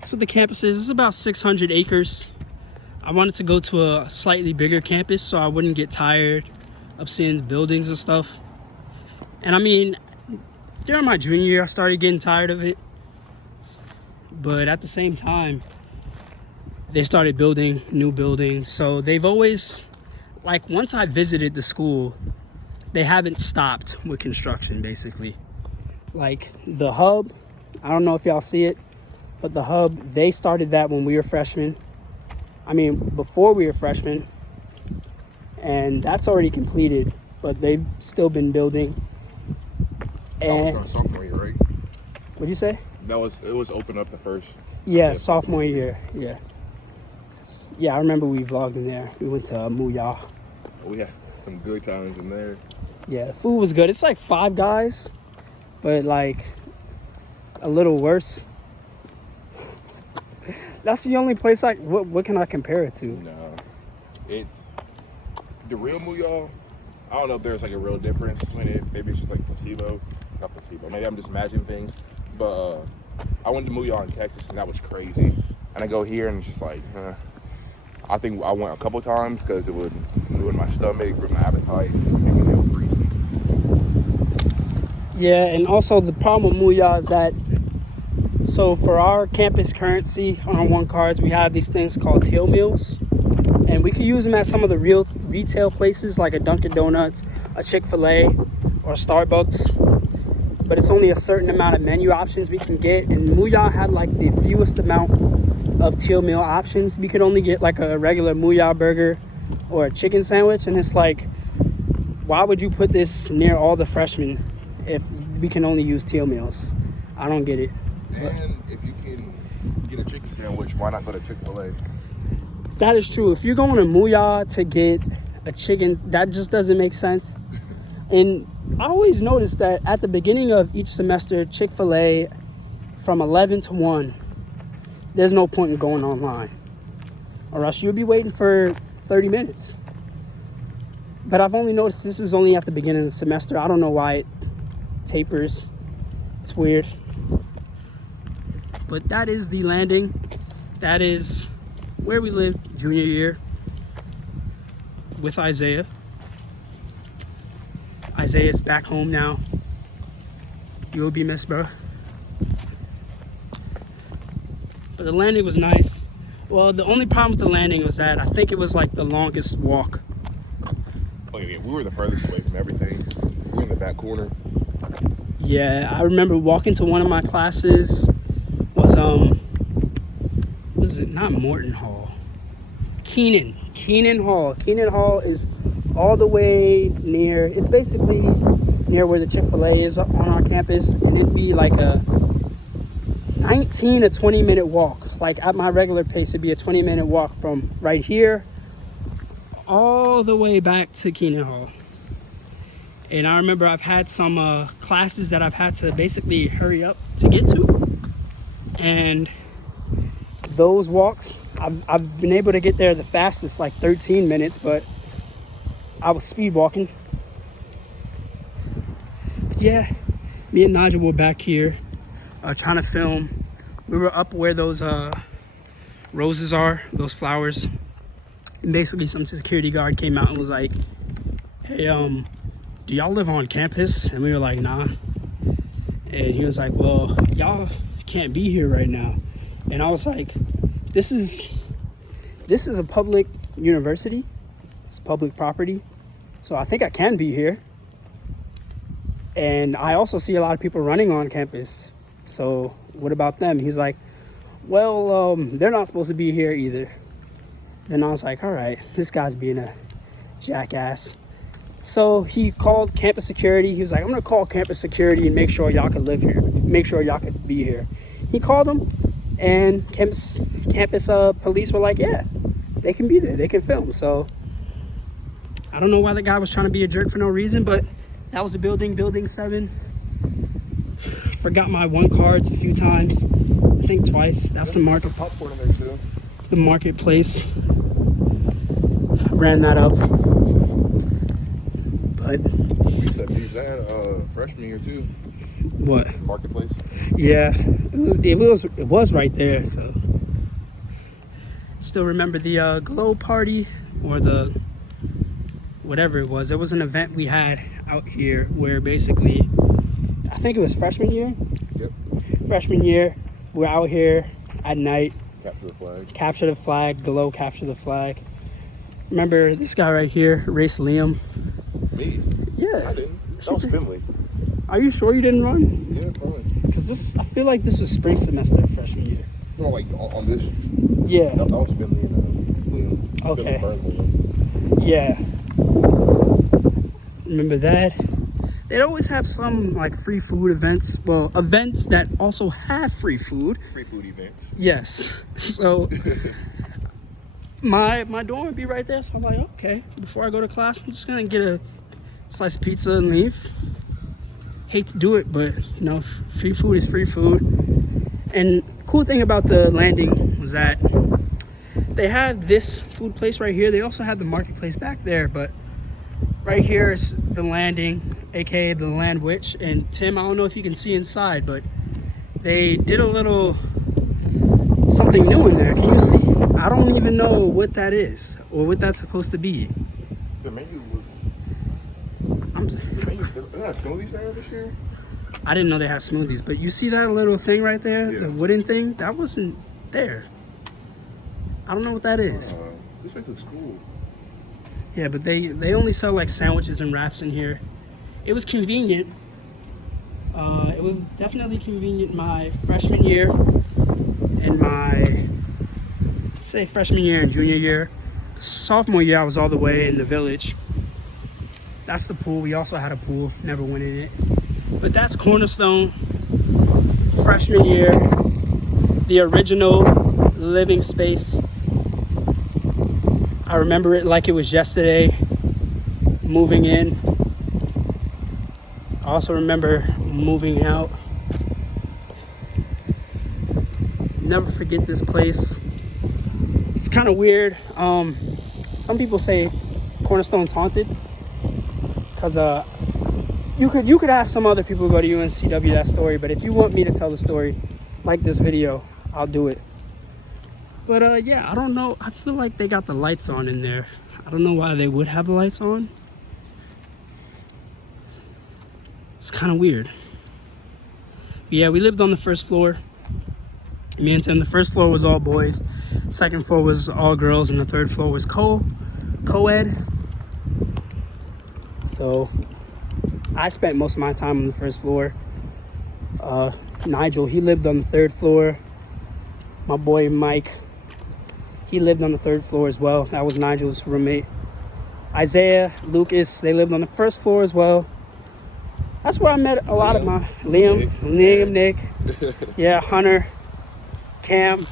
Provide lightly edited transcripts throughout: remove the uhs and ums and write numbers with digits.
That's what the campus is. It's about 600 acres. I wanted to go to a slightly bigger campus so I wouldn't get tired of seeing the buildings and stuff. And I mean, during my junior year, I started getting tired of it. But at the same time, they started building new buildings. So they've always, like, once I visited the school, they haven't stopped with construction, basically. Like the hub, I don't know if y'all see it, but the hub, they started that when we were freshmen. I mean, before we were freshmen, and that's already completed, but they've still been building. And that was sophomore year, right? What'd you say? It was open up the first. Yeah, sophomore year. Yeah. Yeah, I remember we vlogged in there. We went to Muya. We had some good times in there. Yeah, the food was good. It's like Five Guys, but like a little worse. That's the only place what can I compare it to? No, it's the real Muya. I don't know if there's like a real difference between it. Maybe it's just like placebo. Not placebo. Maybe I'm just imagining things. But I went to Muya in Texas and that was crazy. And I go here and it's just like, I think I went a couple times because it would ruin my stomach, ruin my appetite, make me feel greasy. Yeah, and also the problem with Muya is that, so for our campus currency on our one cards, we have these things called tail meals. And we could use them at some of the real retail places like a Dunkin' Donuts, a Chick-fil-A, or Starbucks. But it's only a certain amount of menu options we can get. And Muya had like the fewest amount of teal meal options. We could only get like a regular Muya burger or a chicken sandwich. And it's like, why would you put this near all the freshmen if we can only use teal meals? I don't get it. And if you can get a chicken sandwich, why not go to Chick-fil-A? That is true. If you're going to Muya to get a chicken, that just doesn't make sense. And I always notice that at the beginning of each semester, Chick-fil-A from 11 to 1, there's no point in going online, or else you'll be waiting for 30 minutes. But I've only noticed this is only at the beginning of the semester. I don't know why it tapers. It's weird. But that is the landing. That is where we lived junior year with Isaiah. Isaiah's back home now. You'll be missed, bro. But the landing was nice. Well, the only problem with the landing was that I think it was like the longest walk. Oh yeah, we were the furthest away from everything. We were in the back corner. Yeah, I remember walking to one of my classes was it not Morton Hall? Keenan Hall. Keenan Hall is all the way near, it's basically near where the Chick-fil-A is on our campus, and it'd be like a 19 to 20 minute walk. Like at my regular pace, it'd be a 20-minute walk from right here all the way back to Keenan Hall. And I remember I've had some classes that I've had to basically hurry up to get to, and those walks, I've been able to get there the fastest, like 13 minutes, but I was speed walking. Yeah, me and Nigel were back here trying to film. We were up where those roses are, those flowers. And basically some security guard came out and was like, hey, do y'all live on campus? And we were like, nah. And he was like, well, y'all can't be here right now. And I was like, this is a public university. It's public property. So I think I can be here. And I also see a lot of people running on campus. So what about them? He's like, well, they're not supposed to be here either. And I was like, all right, this guy's being a jackass. So he called campus security. He was like, I'm gonna call campus security and make sure y'all can live here. Make sure y'all could be here. He called them, and campus police were like, yeah, they can be there. They can film. So I don't know why the guy was trying to be a jerk for no reason, but that was the building 7. Forgot my one cards a few times. I think twice. That's the market. Popcorn in there too. The marketplace. Ran that up. But we used to use that freshman year too. What? Marketplace. Yeah, it was right there. So still remember the glow party, or the whatever it was. There was an event we had out here where basically, I think it was freshman year. Yep. Freshman year, we're out here at night. Capture the flag. Capture the flag. Glow, capture the flag. Remember this guy right here, Race Liam? Me? Yeah. I didn't. That was Finley. Are you sure you didn't run? Yeah, probably. Because I feel like this was spring semester freshman year. No, like on this. Yeah. That was Finley and Liam. Okay. Finley, Liam. Yeah. Remember that? They'd always have some like free food events. Well, events that also have free food. Free food events. Yes. So my dorm would be right there. So I'm like, okay, before I go to class, I'm just gonna get a slice of pizza and leave. Hate to do it, but you know, free food is free food. And the cool thing about the landing was that they have this food place right here. They also have the marketplace back there, but right here is the landing, aka the Land Witch. And Tim, I don't know if you can see inside, but they did a little something new in there. Can you see? I don't even know what that is or what that's supposed to be. The menu looks. The menu. They have smoothies there this year. I didn't know they had smoothies, but you see that little thing right there, Yeah. the wooden thing? That wasn't there. I don't know what that is. This place looks cool. Yeah, but they only sell like sandwiches and wraps in here. It was convenient. It was definitely convenient my freshman year and my, say, freshman year and junior year. Sophomore year, I was all the way in the village. That's the pool. We also had a pool. Never went in it. But that's Cornerstone. Freshman year. The original living space. I remember it like it was yesterday. Moving in. I also remember moving out. Never forget this place. It's kind of weird. Some people say Cornerstone's haunted. Because you could ask some other people who go to UNCW that story, but if you want me to tell the story, like this video, I'll do it. But yeah, I don't know. I feel like they got the lights on in there. I don't know why they would have the lights on. It's kind of weird. Yeah, we lived on the first floor. Me and Tim, the first floor was all boys. Second floor was all girls, and the third floor was co-ed. So I spent most of my time on the first floor. Nigel, he lived on the third floor. My boy Mike, he lived on the third floor as well. That was Nigel's roommate. Isaiah, Lucas, they lived on the first floor as well. That's where I met a lot of my Liam, Nick, yeah, Hunter, Cam,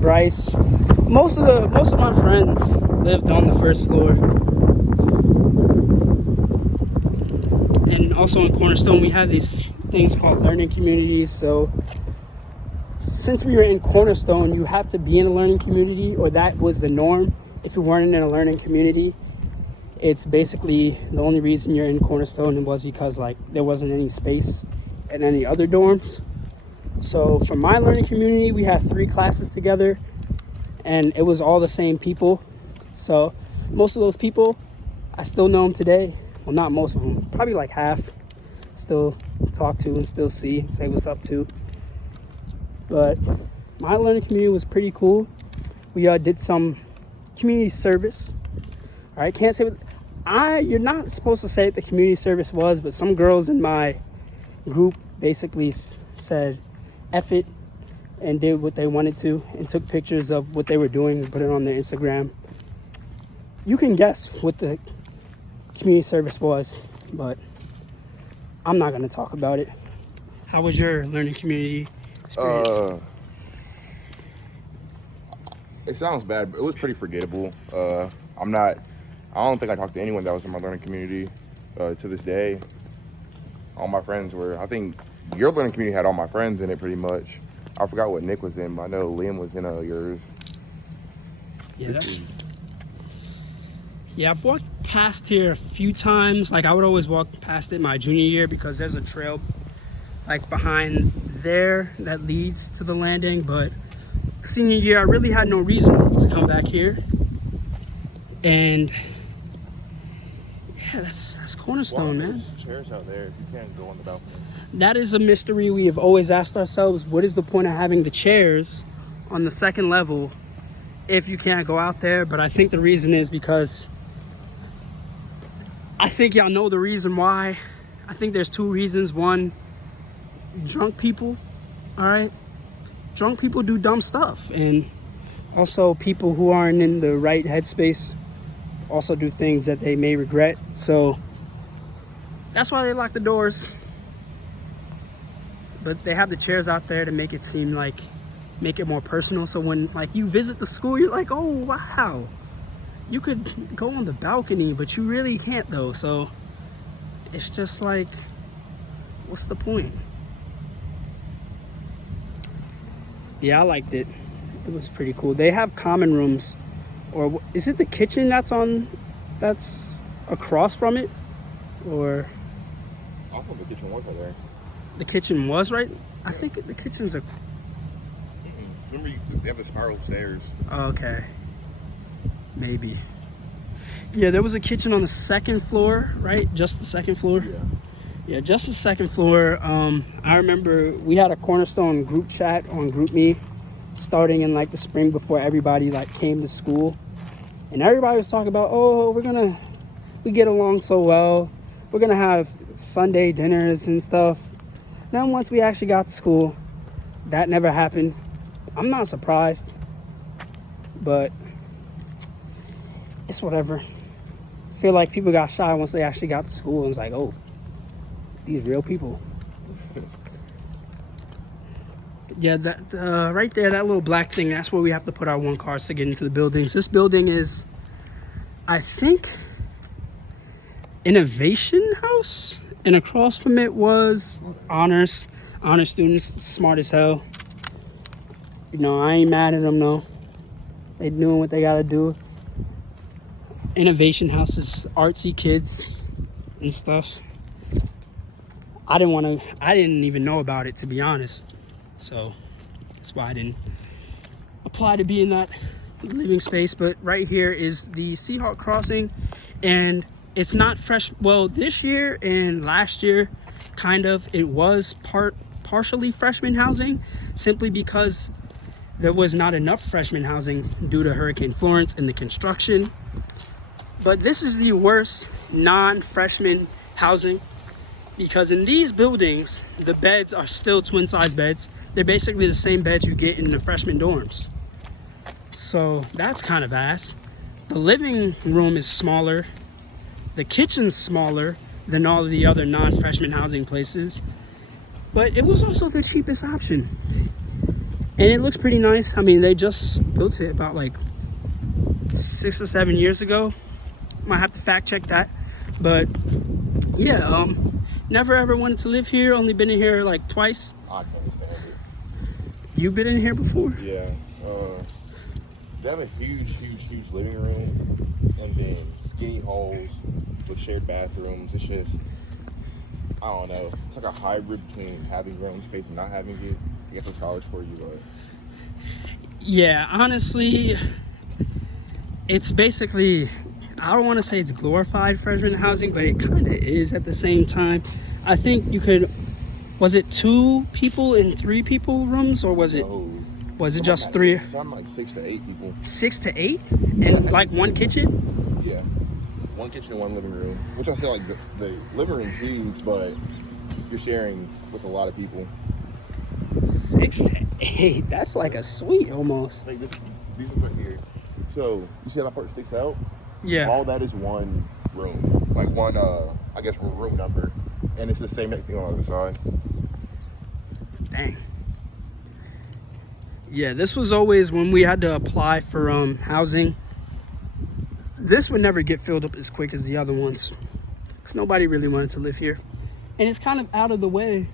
Bryce. Most of my friends lived on the first floor. And also in Cornerstone, we had these things called learning communities. So since we were in Cornerstone, you have to be in a learning community, or that was the norm. If you weren't in a learning community, it's basically the only reason you're in Cornerstone was because like there wasn't any space in any other dorms. So for my learning community, we had 3 classes together, and it was all the same people. So most of those people, I still know them today. Well, not most of them, probably like half. Still talk to and still see, say what's up to. But my learning community was pretty cool. We did some community service. All right, can't say what you're not supposed to say what the community service was, but some girls in my group basically said F it and did what they wanted to and took pictures of what they were doing and put it on their Instagram. You can guess what the community service was, but I'm not going to talk about it. How was your learning community experience? It sounds bad, but it was pretty forgettable. I don't think I talked to anyone that was in my learning community to this day. All my friends were, I think your learning community had all my friends in it pretty much. I forgot what Nick was in, but I know Liam was in yours. Yeah, Yeah, I've walked past here a few times. Like, I would always walk past it my junior year because there's a trail like behind there that leads to the landing. But senior year, I really had no reason to come back here. And yeah, that's Cornerstone, Why are man. there chairs out there if you can't go on the balcony? That is a mystery we have always asked ourselves. What is the point of having the chairs on the second level if you can't go out there? But I think the reason is because I think y'all know the reason why. I think there's two reasons. One, drunk people, all right? Drunk people do dumb stuff. And also people who aren't in the right headspace also do things that they may regret. So that's why they lock the doors. But they have the chairs out there to make it seem like, make it more personal. So when like you visit the school, you're like, oh wow, you could go on the balcony, but you really can't though. So it's just like, what's the point? Yeah, I liked it. It was pretty cool. They have common rooms, or is it the kitchen that's across from it? Or I thought the kitchen was right there. the kitchen was right? I think the kitchen's a... Remember, they have the spiral stairs. Okay. Maybe. Yeah, there was a kitchen on the second floor, right? Just the second floor? Yeah. Yeah, just the second floor. I remember we had a Cornerstone group chat on GroupMe starting in like the spring before everybody like came to school. And everybody was talking about, oh, we get along so well. We're gonna have Sunday dinners and stuff. Then once we actually got to school, that never happened. I'm not surprised, but it's whatever. I feel like people got shy once they actually got to school and it's like, oh, these real people. Yeah, that right there, that little black thing, that's where we have to put our one cars to get into the buildings. This building is, I think, Innovation House, and across from it was honor students, smart as hell. You know, I ain't mad at them though. They doing what they gotta do. Innovation House is artsy kids and stuff. I didn't even know about it, to be honest. So that's why I didn't apply to be in that living space. But right here is the Seahawk Crossing, and it's not fresh. Well, this year and last year, kind of, it was partially freshman housing, simply because there was not enough freshman housing due to Hurricane Florence and the construction. But this is the worst non-freshman housing, because in these buildings, the beds are still twin size beds. They're basically the same beds you get in the freshman dorms. So that's kind of ass. The living room is smaller. The kitchen's smaller than all of the other non-freshman housing places. But it was also the cheapest option. And it looks pretty nice. I mean, they just built it about like 6 or 7 years ago. Might have to fact check that. But yeah, never ever wanted to live here. Only been in here like twice. I can't stand it. You've been in here before? Yeah. They have a huge living room, and then skinny halls with shared bathrooms. It's just, I don't know. It's like a hybrid between having your own space and not having it. I guess it's college for you, but Yeah, honestly, it's basically, I don't want to say it's glorified freshman housing, but it kind of is at the same time. I think you could, was it 2 people in 3 people rooms, or was it? no. Was it just 3? Something like 6 to 8 people. 6 to 8, and like one kitchen. Yeah, 1 kitchen and 1 living room. Which I feel like the living room's huge, but you're sharing with a lot of people. 6 to 8. That's like a suite almost. Like this is right here. So you see how that part sticks out? Yeah. All that is one room, like one I guess room number, and it's the same thing on the other side. Dang. Yeah, this was always when we had to apply for housing. This would never get filled up as quick as the other ones, because nobody really wanted to live here. And it's kind of out of the way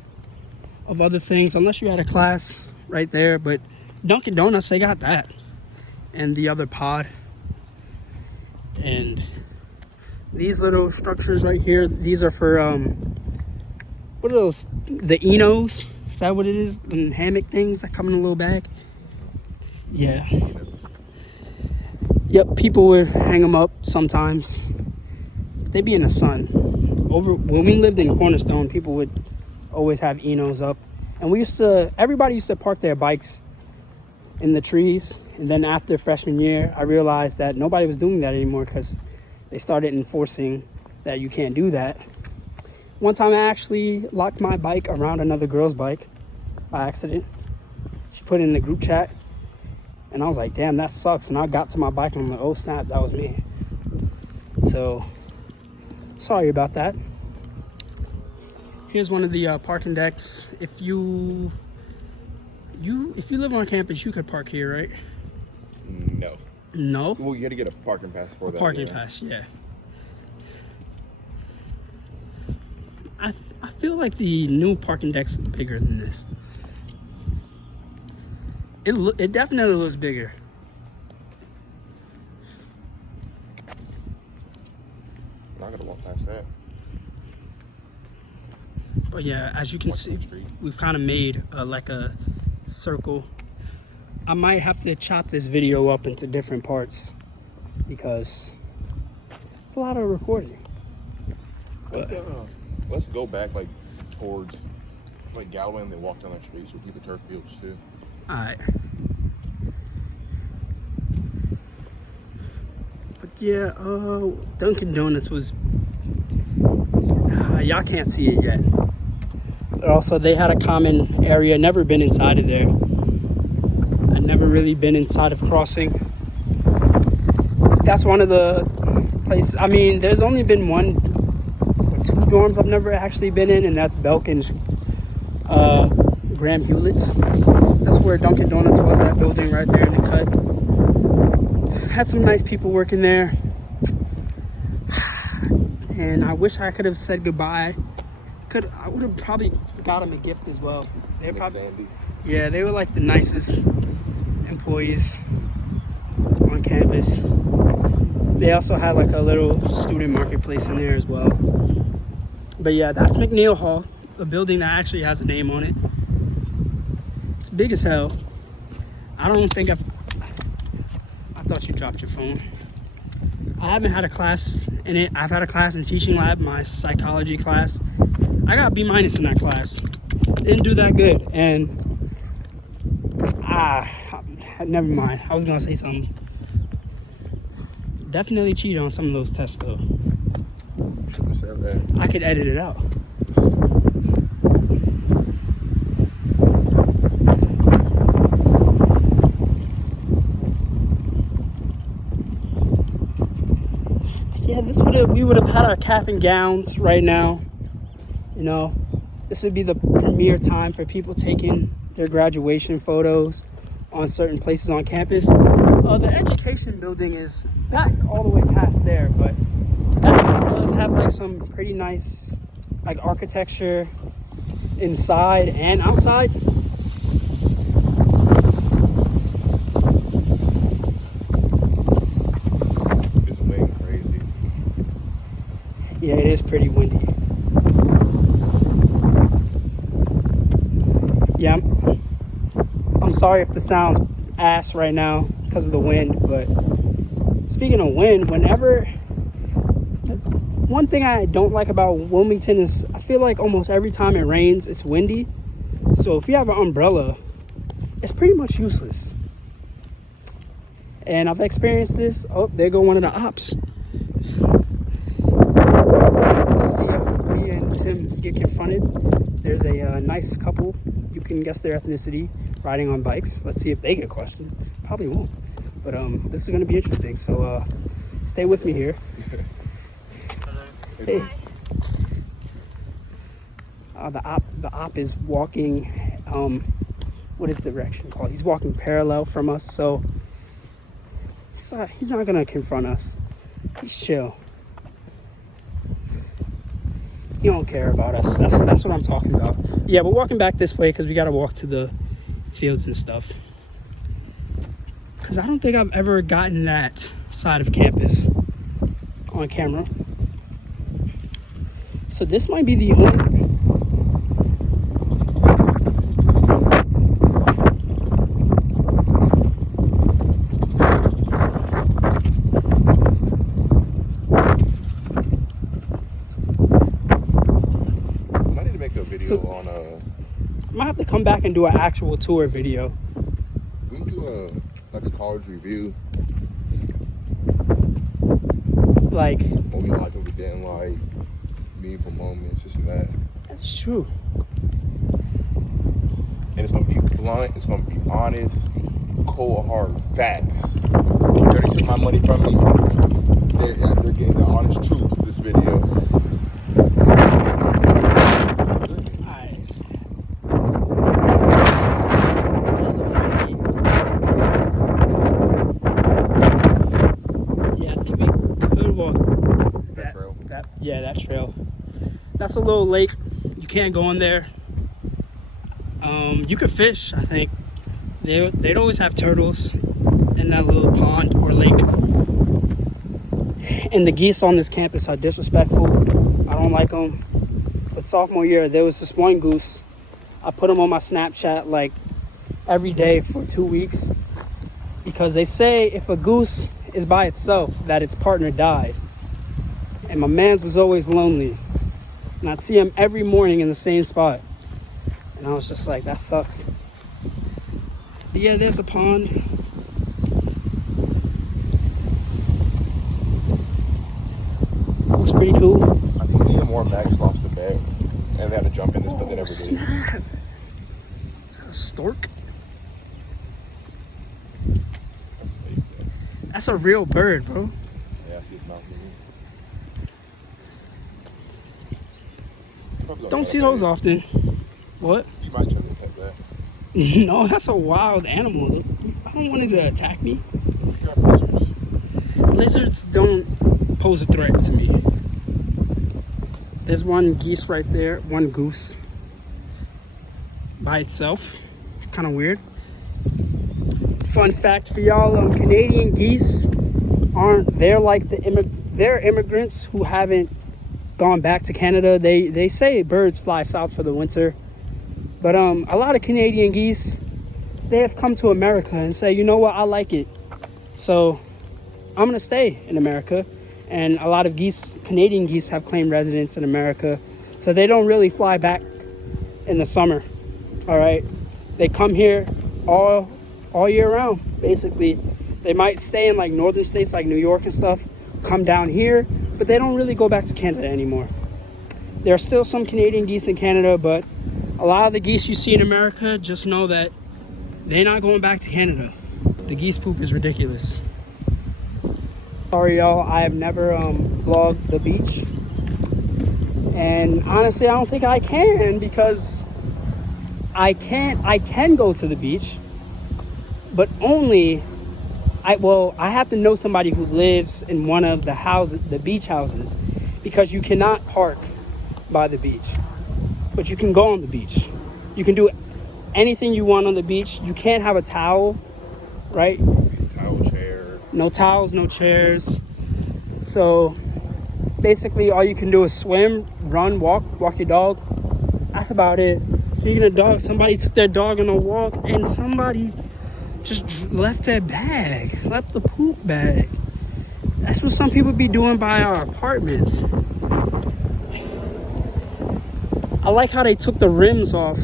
of other things, unless you had a class right there. But Dunkin' Donuts, they got that, and the other pod. And These little structures right here, these are for what are those? The Enos? Is that what it is? The hammock things that come in a little bag? Yeah. Yep, people would hang them up sometimes. They'd be in the sun. Over when we lived in Cornerstone, people would always have Enos up. And everybody used to park their bikes in the trees. And then after freshman year, I realized that nobody was doing that anymore because they started enforcing that you can't do that. One time I actually locked my bike around another girl's bike by accident. She put it in the group chat. And I was like, damn, that sucks. And I got to my bike and I'm like, oh snap, that was me. So, sorry about that. Here's one of the parking decks. If you live on campus, you could park here, right? No. No? Well, you got to get a parking pass for that. Parking pass, yeah. I feel like the new parking deck's bigger than this. It definitely looks bigger. I'm not gonna walk past that. But yeah, as you can see, we've kind of made like a circle. I might have to chop this video up into different parts because it's a lot of recording. Let's go back like towards like Galway and then walk down that street so we can see the turf fields too. All right. But yeah, Dunkin' Donuts was. Y'all can't see it yet. But also, they had a common area. Never been inside of there. I've never really been inside of Crossing. That's one of the places. I mean, there's only been one or two dorms I've never actually been in, and that's Belkin's Graham Hewlett. That's where Dunkin' Donuts was, that building right there in the cut. Had some nice people working there. And I wish I could have said goodbye. I would have probably got them a gift as well. They probably, Sandy. yeah, they were like the nicest employees on campus. They also had like a little student marketplace in there as well. But yeah, that's McNeil Hall, a building that actually has a name on it. It's big as hell. I thought you dropped your phone. I haven't had a class in it. I've had a class in teaching lab, my psychology class. I got B- in that class. Didn't do that good. And never mind. I was gonna say something. Definitely cheated on some of those tests though. Shouldn't have said that. I could edit it out. Yeah, we would have had our cap and gowns right now. You know, this would be the premier time for people taking their graduation photos on certain places on campus. The education building is back all the way past there, but that does have like some pretty nice like architecture inside and outside. It's wind crazy. Yeah, it is pretty windy. Yeah, I'm sorry if the sound's ass right now because of the wind, but speaking of wind, one thing I don't like about Wilmington is I feel like almost every time it rains, it's windy. So if you have an umbrella, it's pretty much useless. And I've experienced this. Oh, there go one of the ops. Let's see if me and Tim get confronted. There's a nice couple. You can guess their ethnicity riding on bikes. Let's see if they get questioned. Probably won't. But this is going to be interesting. So stay with me here. Hey. The op is walking. What is the direction called? He's walking parallel from us, so he's not gonna confront us. He's chill. He don't care about us. That's what I'm talking about. Yeah, we're walking back this way because we gotta walk to the fields and stuff. Because I don't think I've ever gotten that side of campus on camera. So this might be the only. I need to make a video on I might have to come back and do an actual tour video. we can do a college review. Like, What we like, what we didn't like, meaningful moments, this and that. that's true. And it's gonna be blunt, it's gonna be honest, cold hard facts. They already took my money from me. They're getting the honest truth of this video. Nice. Yeah, I think we could walk That trail. that trail. That's a little lake. You can't go in there. You could fish, I think. They'd always have turtles in that little pond or lake. And the geese on this campus are disrespectful. I don't like them. But sophomore year, there was this one goose. I put him on my Snapchat like every day for 2 weeks. Because they say if a goose is by itself, that its partner died. And my man's was always lonely. And I'd see him every morning in the same spot. And I was just like, that sucks. But yeah, there's a pond. Looks pretty cool. I think me and more Max lost the bet. And they had to jump in this, but they never did. Snap. Is that a stork? That's a real bird, bro. Yeah, I see his mouth moving. Don't see those often. What? You might try to pet that. No, that's a wild animal. I don't want it to attack me. Got lizards. Lizards don't pose a threat to me. There's one geese right there, one goose by itself. Kind of weird. Fun fact for y'all: Canadian geese they're like they're immigrants who haven't gone back to Canada. They say birds fly south for the winter, but a lot of Canadian geese, they have come to America and say, you know what, I like it, so I'm gonna stay in America. And a lot of Canadian geese have claimed residence in America, so they don't really fly back in the summer. All right, they come here all year round. Basically, they might stay in like northern states like New York and stuff, come down here, but they don't really go back to Canada anymore. There are still some Canadian geese in Canada, but a lot of the geese you see in America, just know that they're not going back to Canada. The geese poop is ridiculous. Sorry y'all, I have never vlogged the beach, and honestly I don't think I can, because I can go to the beach, but only I have to know somebody who lives in one of the beach houses, because you cannot park by the beach, but you can go on the beach. You can do anything you want on the beach. You can't have a towel, right? Towel, chair. No towels, no chairs. So basically all you can do is swim, run, walk your dog. That's about it. Speaking of dogs, somebody took their dog on a walk and somebody just left their bag, left the poop bag. That's what some people be doing by our apartments. I like how they took the rims off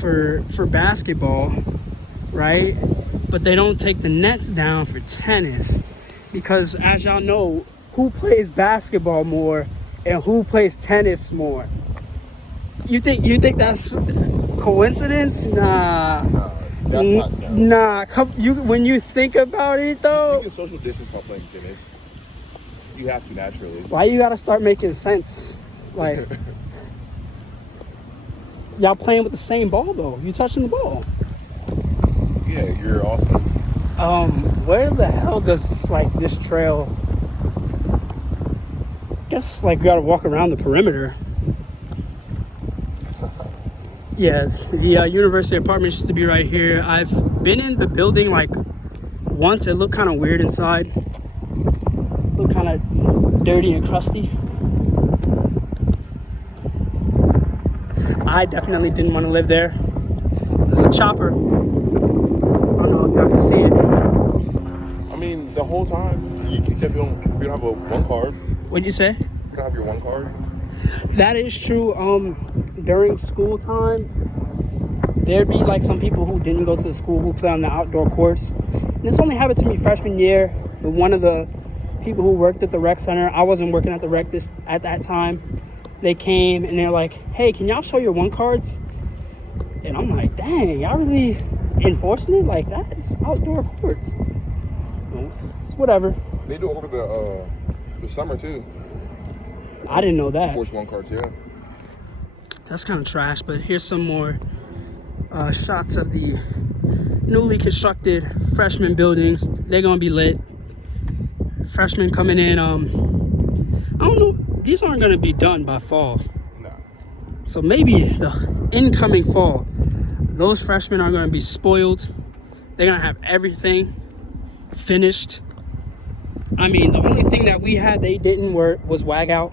for basketball, right? But they don't take the nets down for tennis, because as y'all know, who plays basketball more and who plays tennis more? You think that's coincidence? Nah. That's not, no. Nah. When you think about it though, You can social distance while playing tennis. You have to naturally. why you gotta start making sense? Like, y'all playing with the same ball though. You touching the ball. Yeah, you're awesome. Where the hell does like this trail? Guess like we gotta walk around the perimeter. Yeah, the university apartments used to be right here. I've been in the building like once. It looked kind of weird inside. Looked kind of dirty and crusty. I definitely didn't want to live there. There's a chopper. I don't know if y'all can see it. I mean, the whole time you kept if you don't have a one card. What'd you say? You don't have your one card. That is true. During school time, there'd be like some people who didn't go to the school who play on the outdoor courts. And this only happened to me freshman year with one of the people who worked at the rec center. I wasn't working at the rec at that time. They came and they're like, "Hey, can y'all show your one cards?" And I'm like, "Dang, y'all really enforcing it like that? It's outdoor courts." It's whatever. They do it over the summer too. I didn't know that. Force one cards, yeah. That's kind of trash, but here's some more shots of the newly constructed freshman buildings. They're gonna be lit. Freshmen coming in. I don't know. These aren't gonna be done by fall. No. So maybe the incoming fall, those freshmen are gonna be spoiled. They're gonna have everything finished. I mean, the only thing that we had they didn't was wag out.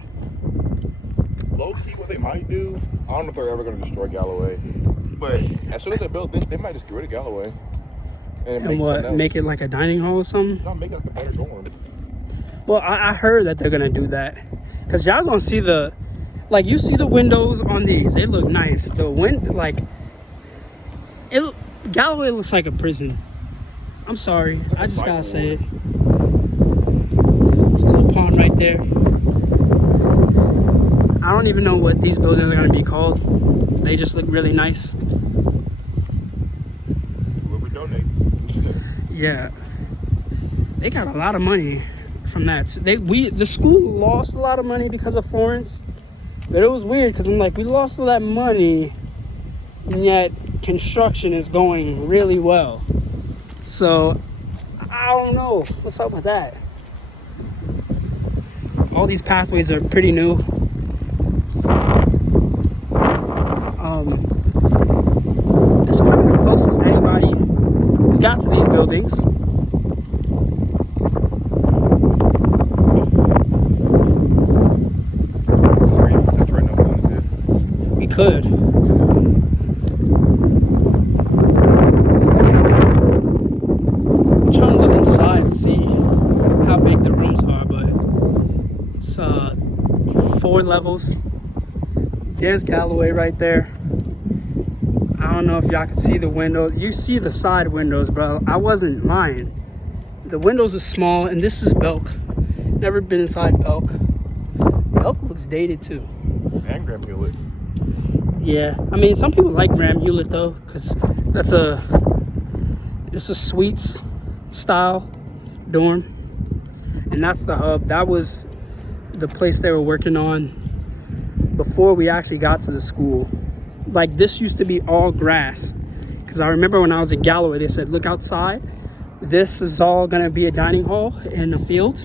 Low key, what they might do, I don't know if they're ever going to destroy Galloway, but as soon as they build this, they might just get rid of Galloway And what, make it like a dining hall or something? No, make it like a better dorm. Well, I heard that they're gonna do that, cause y'all gonna see you see the windows on these. They look nice. Galloway looks like a prison. I'm sorry, I just gotta say it. There's a little pond right there. I don't even know what these buildings are gonna be called. They just look really nice. Whoever donates. Yeah, they got a lot of money from that. So the school lost a lot of money because of Florence, but it was weird because I'm like, we lost all that money, and yet construction is going really well. So I don't know what's up with that. All these pathways are pretty new. It's probably the closest anybody has got to these buildings. We could. I'm trying to look inside to see how big the rooms are, but it's 4 levels. There's Galloway right there. I don't know if y'all can see the window. You see the side windows, bro. I wasn't lying. The windows are small, and this is Belk. Never been inside Belk. Belk looks dated too. And Graham Hewlett. Yeah, I mean, some people like Graham Hewlett though, because it's a suites style dorm, and that's the hub. That was the place they were working on before we actually got to the school. Like, this used to be all grass, because I remember when I was at Galloway, they said, look outside, this is all gonna be a dining hall and a field,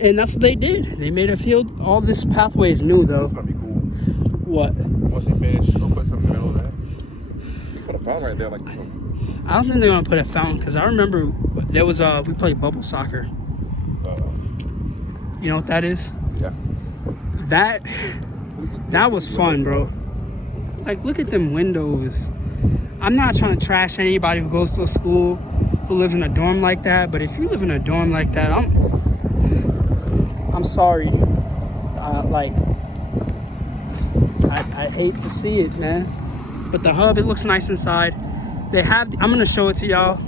and that's what they did. They made a field. All this pathway is new though. It's gonna be cool. What? Once they finish, they'll put something in the middle of that. They put a fountain right there, like. I don't think they're gonna put a fountain, because I remember there was we played bubble soccer. You know what that is? Yeah. That was fun, bro. Like, look at them windows. I'm not trying to trash anybody who goes to a school who lives in a dorm like that, but if you live in a dorm like that, I'm sorry. I hate to see it, man. But the hub, it looks nice inside. I'm gonna show it to y'all.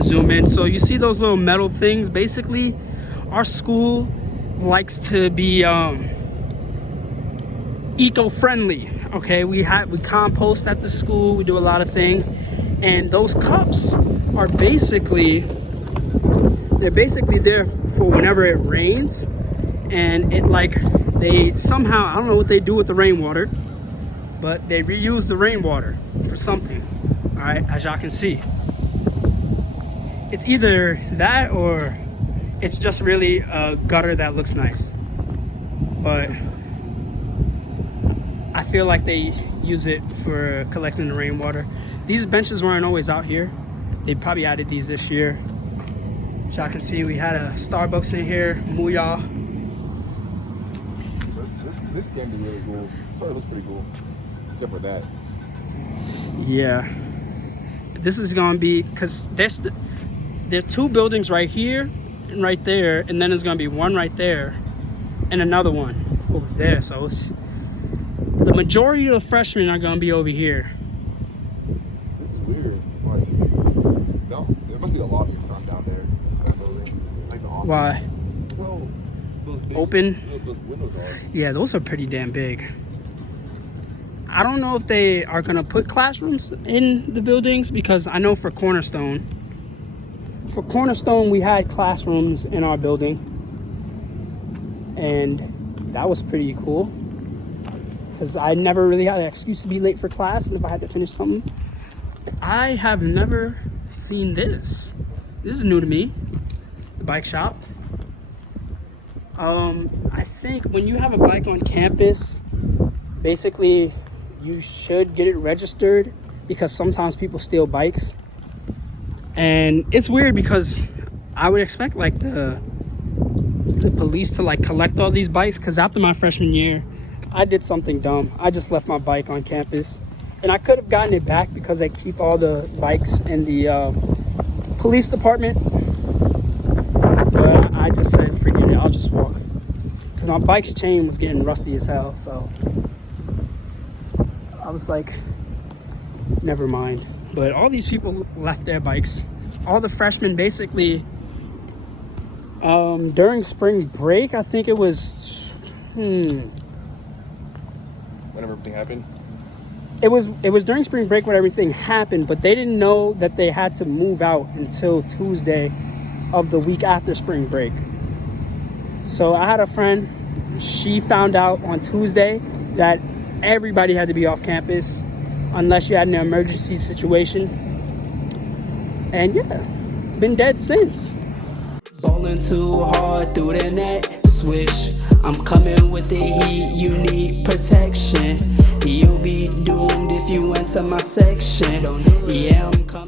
Zoom in. So you see those little metal things? Basically, our school likes to be eco-friendly. Okay, we compost at the school. We do a lot of things, and those cups are basically there for whenever it rains, and they somehow, I don't know what they do with the rainwater, but they reuse the rainwater for something. All right, as y'all can see, it's either that or it's just really a gutter that looks nice. But I feel like they use it for collecting the rainwater. These benches weren't always out here. They probably added these this year. As y'all can see, we had a Starbucks in here, Mooyah. This can be really cool. Sorry, it looks pretty cool. except for that. Yeah. This is gonna be, because there are two buildings right here and right there, and then there's gonna be one right there and another one over there. So it's, the majority of the freshmen are gonna be over here. This is weird. Like, no, there must be a lobby or something down there. That building. Like the office. Why? Well, those big, Open? Those windows are. Yeah, those are pretty damn big. I don't know if they are gonna put classrooms in the buildings, because I know for Cornerstone we had classrooms in our building, and that was pretty cool, because I never really had an excuse to be late for class, and if I had to finish something. I have never seen this. This is new to me, the bike shop. I think when you have a bike on campus, basically you should get it registered, because sometimes people steal bikes. And it's weird, because I would expect like the police to like collect all these bikes, because after my freshman year I did something dumb. I just left my bike on campus, and I could have gotten it back because they keep all the bikes in the police department, but I just said forget it, I'll just walk, because my bike's chain was getting rusty as hell. So I was like, never mind. But all these people left their bikes. All the freshmen basically, during spring break, I think it was, Whenever everything happened? It was during spring break when everything happened, but they didn't know that they had to move out until Tuesday of the week after spring break. So I had a friend, she found out on Tuesday that everybody had to be off campus unless you had an emergency situation. And yeah, it's been dead since. Ballin' too hard through the net, swish. I'm coming with the heat, you need protection. You'll be doomed if you enter my section. Yeah, I'm coming.